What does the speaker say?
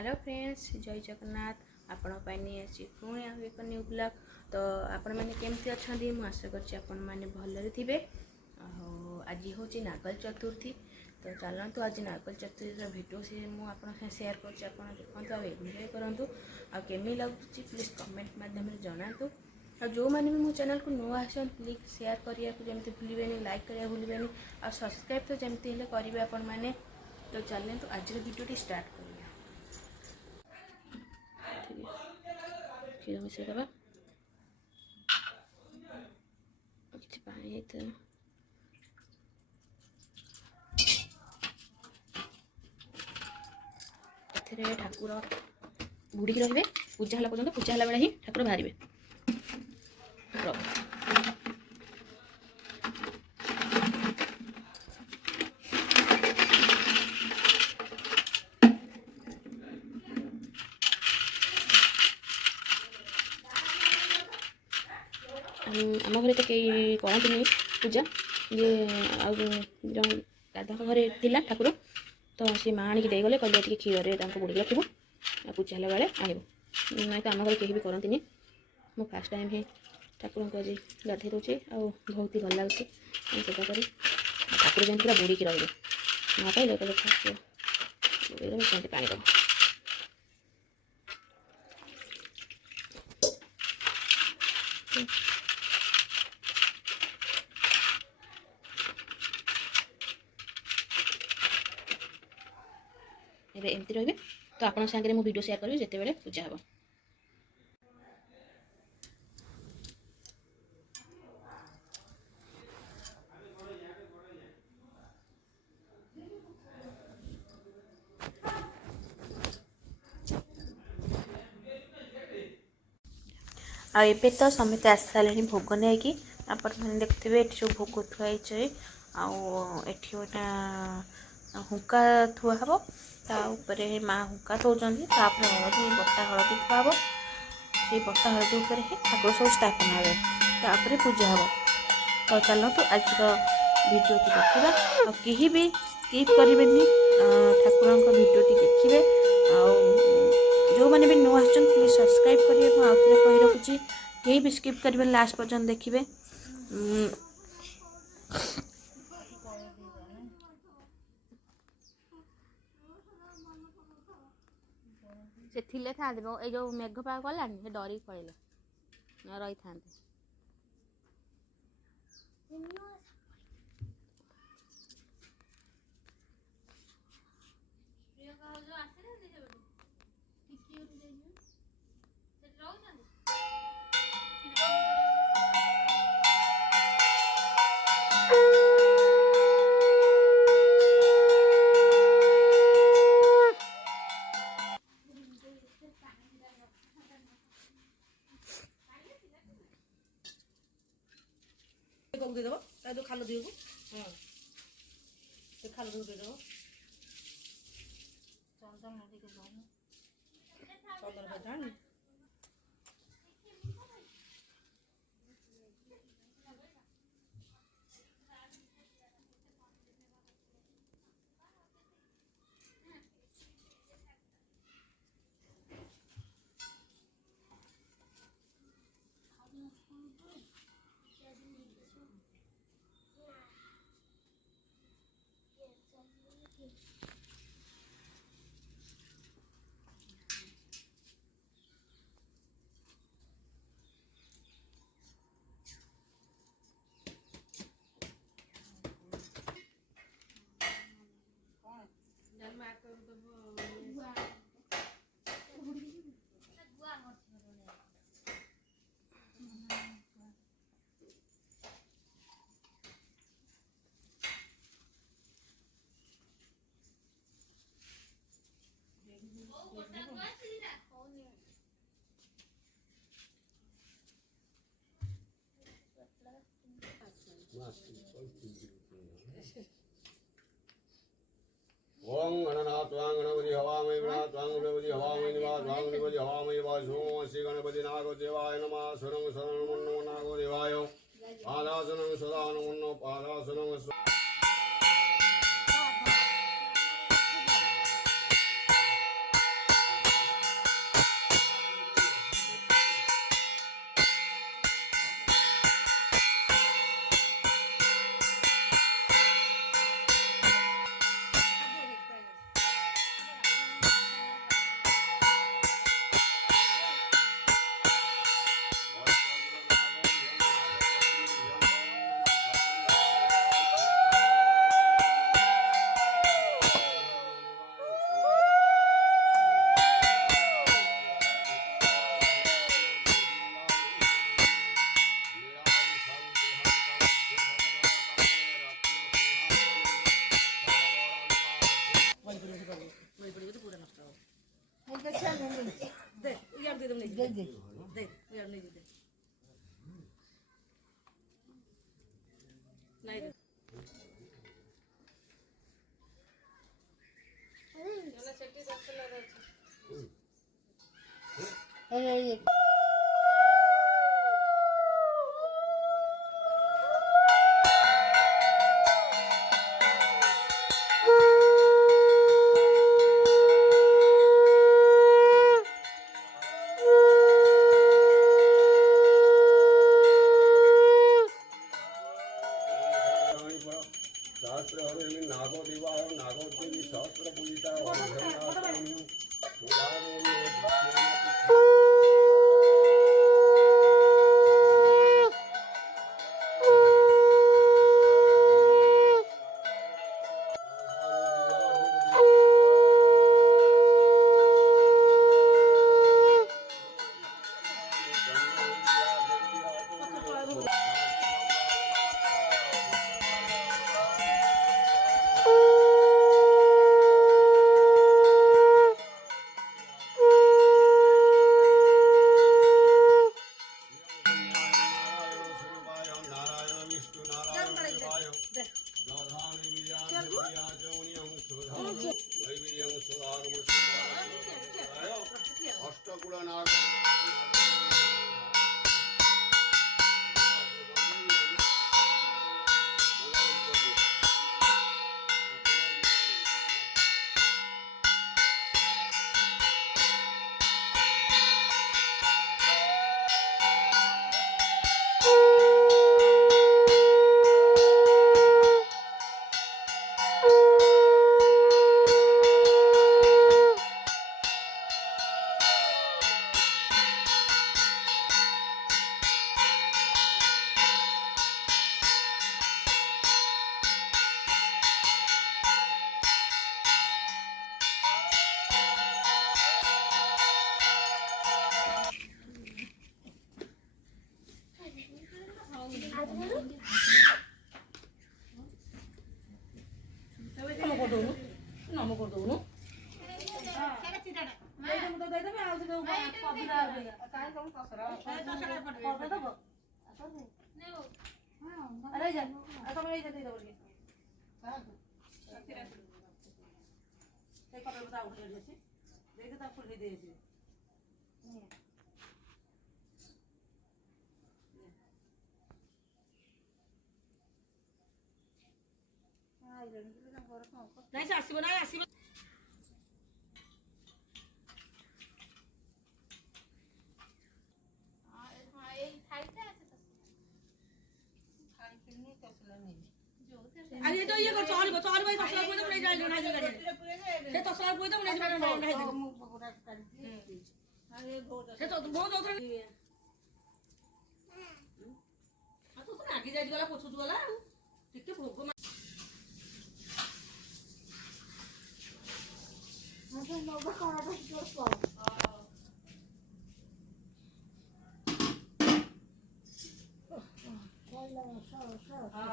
Hello friends जय जगन्नाथ आपण आसी पुणी आउ एक न्यू ब्लॉग। तो आपण मैंने केमती अच्छा मुझे आशा कर भलरे थे। आज हूँ नागल चतुर्थी। तो चलतु आज नागल चतुर्थी भिडियो से मुझे सेयार कर देखते आप एंजॉय करूँ। आमी लगुच प्लीज कमेंट मध्यम जनातु। जो मैंने भी मो चैनल को नुआ आसन प्लीज सेयार करने को जमी भूलें, लाइक करने भूलें और सब्सक्राइब तो जमती करेंगे आपण मैंने। तो चलते आज भिडियो स्टार्ट करिए। क्षीर मिसई दबा कि पानी ठाकुर बुड़ी रे पूजा है पर्यटन पूजा है बेले ही ठाकुर बाहर आम घर तो कई कहते पूजा ये दादा घरे थी ठाकुर। तो सी माँ आनिक देगले कहले क्षीर में बुड़ी रखू पूजा है बेले आब ना। तो आम घर कहीं भी करती मु फास्ट टाइम ही ठाकुर को आज गाधे दूसरी बहुत ही भल लगे सेवा कर ठाकुर जमी पूरा बुड़ी रही न पाइले बुड़ी पानी दब एमती रही। तो आपण सागर मु वीडियो शेयर करी जिते बड़े पूजा हम। आबे तो समस्त आस सारे भोग नहीं कि मैंने देखते ये सब भोग थुआई गोटा हुक्का थुआ हम। तापर माँ हुक्का थोचन हलदी बटा हलदी थुआ हम। से बटा हलदी उपर ठाकुर सब स्थापन हे तापर पूजा हम। तो चलतु आज वीडियो देखा और कहीं भी स्किप करेंगे ठाकुर वीडियो देखिए। जो मैंने भी नुआ आसन प्लीज सब्सक्राइब करेंगे। आउ थे कही रखुच्छी कहीं भी स्किप करेंगे लास्ट पर्यटन देखिए। से थिले था जो मेघ पाग गलानी डरी पड़े रही था। दे दो जो खाल दी खाल दे दो चंदन ओम गणनाथ गणपति हवामहि गणनाथ गणपति हवामहि निवास गणपति हवामहि निवास ओम श्री गणपति नागो देवाय नमः शरणं शरणं नमो नागो देवाय पादासनं सदा नमो पादासनं दे यार दे दे दे दे यार नहीं दे नहीं दे चलो सेटी दस लगा नाम कर दो नहीं से आसीबो नहीं आसीबो अरे तो ये कर चल भाई तसला कोई तो नहीं जाए नहीं जाए से तसला कोई तो नहीं जाए नहीं से तो बहुत उधर आ तो आगे जाई गला पोछु गला टिके भोग Mas não vou falar das duas formas. Olha só.